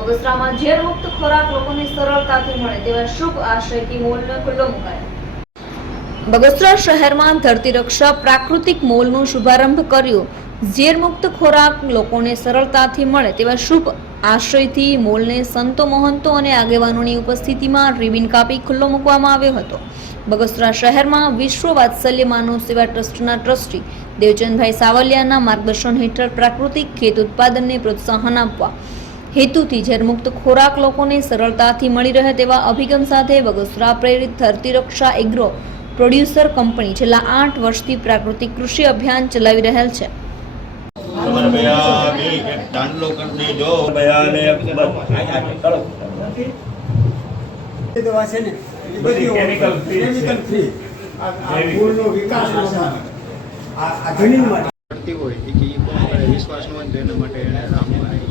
બગસરામાં ઝેર મુક્ત ખોરાક લોકોને સરળતાથી મળે તેવા શુભ આશયથી મોલનો ખુલ્લો મુકાયો. બગસરા શહેરમાં ધરતી રક્ષા પ્રાકૃતિક મોલનો શુભારંભ કર્યો. ઝેર મુક્ત ખોરાક લોકોને સરળતાથી મળે તેવા શુભ આશ્રયથી મોલને સંતો, મહંતો અને આગેવાનોની ઉપસ્થિતિમાં રિબિન કાપી ખુલ્લો મૂકવામાં આવ્યો હતો. બગસરા શહેરમાં વિશ્વ વાત્સલ્ય માનવ સેવા ટ્રસ્ટના ટ્રસ્ટી દેવચંદભાઈ સાવલિયાના માર્ગદર્શન હેઠળ પ્રાકૃતિક ખેત ઉત્પાદનને પ્રોત્સાહન આપવા હેતુથી ઝેરમુક્ત ખોરાક લોકોને સરળતાથી મળી રહે તેવા અભિગમ સાથે બગસરા પ્રેરિત ધરતી રક્ષા એગ્રો પ્રોડ્યુસર કંપની છેલ્લા આઠ વર્ષથી પ્રાકૃતિક કૃષિ અભિયાન ચલાવી રહેલ છે. વિશ્વાસ ન હોય માટે એને રામ બનાવી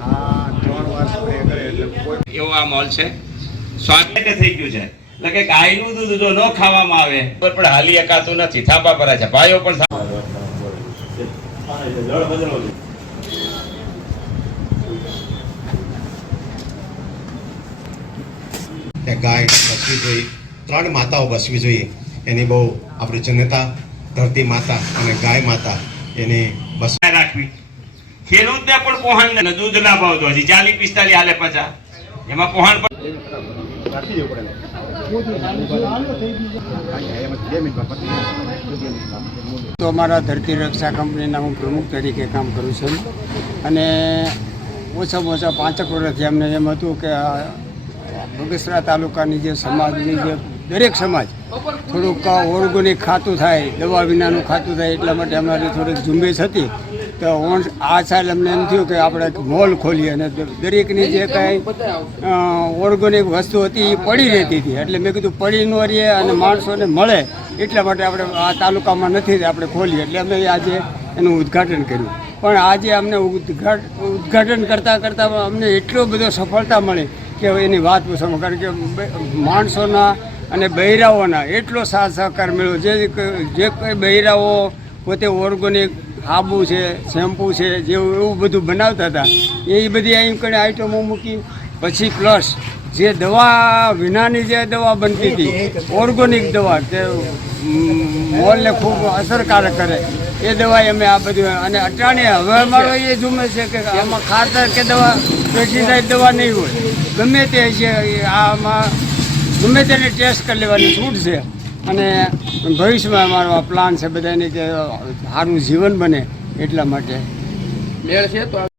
આ ત્રણ વાર સ્પ્રે કરે એટલે કોઈ એવો આ મોલ છે. સ્વાદ થઈ ગયું છે. એટલે કે ગાયનું દૂધ જો ન ખાવામાં આવે પણ હાલી એકાતું નથી. થાપા પર છે. ભાઈઓ પણ ગાય બસવી જોઈએ. ત્રણ માતાઓ બસવી જોઈએ. એની બહુ આપણી જનતા ધરતી માતા અને ગાય માતા એને બસ રાખવી. ખેડૂતને પણ પોહણ દૂધના દૂધ ના ભાવતો હજી ચાલીસ પિસ્તાલી હાલે પચા એમાં મિનિટમાં. તો અમારા ધરતી રક્ષા કંપનીના હું પ્રમુખ તરીકે કામ કરું છું અને ઓછામાં ઓછા પાંચક વર્ષથી અમને એમ હતું કે બગસરા તાલુકાની જે સમાજની જે દરેક સમાજ થોડુંક ઓર્ગોનિક ખાતું થાય, દવા વિનાનું ખાતું થાય, એટલા માટે અમારી થોડીક ઝુંબેશ હતી તો હું આ સાલ અમને એમ થયું કે આપણે એક મોલ ખોલીએ અને દરેકની જે કાંઈ ઓર્ગોનિક વસ્તુ હતી એ પડી રહેતી હતી. એટલે મેં કીધું પડી ન રહીએ અને માણસોને મળે. એટલા માટે આપણે આ તાલુકામાં નથી આપણે ખોલીએ. એટલે અમે આજે એનું ઉદ્ઘાટન કર્યું. પણ આજે અમને ઉદ્ઘાટ ઉદ્ઘાટન કરતાં કરતાં અમને એટલો બધો સફળતા મળી કે એની વાત પૂછવામાં કારણ કે માણસોના અને બૈરાઓના એટલો સાથ સહકાર મળ્યો. જે જે કોઈ બહેરાઓ પોતે ઓર્ગોનિક હાબુ છે શેમ્પુ છે, જેવું એવું બધું બનાવતા હતા. એ બધી અહીં કણે આઈટમો મૂકી, પછી પ્લસ જે દવા, વિનાની જે દવા બનતી હતી ઓર્ગોનિક દવા તે મોલને ખૂબ અસરકારક કરે, એ દવા અમે આ બધું, અને અટાણે હવે અમારો એ જુમે છે કે આમાં ખાતર કે દવા પેસ્ટિસાઇડ દવા નહીં હોય. ગમે તે છે આમાં ગમે તેને ટેસ્ટ કરી લેવાની છૂટ છે. અને ભવિષ્યમાં અમારો પ્લાન છે બધાને કે સારું જીવન બને એટલા માટે.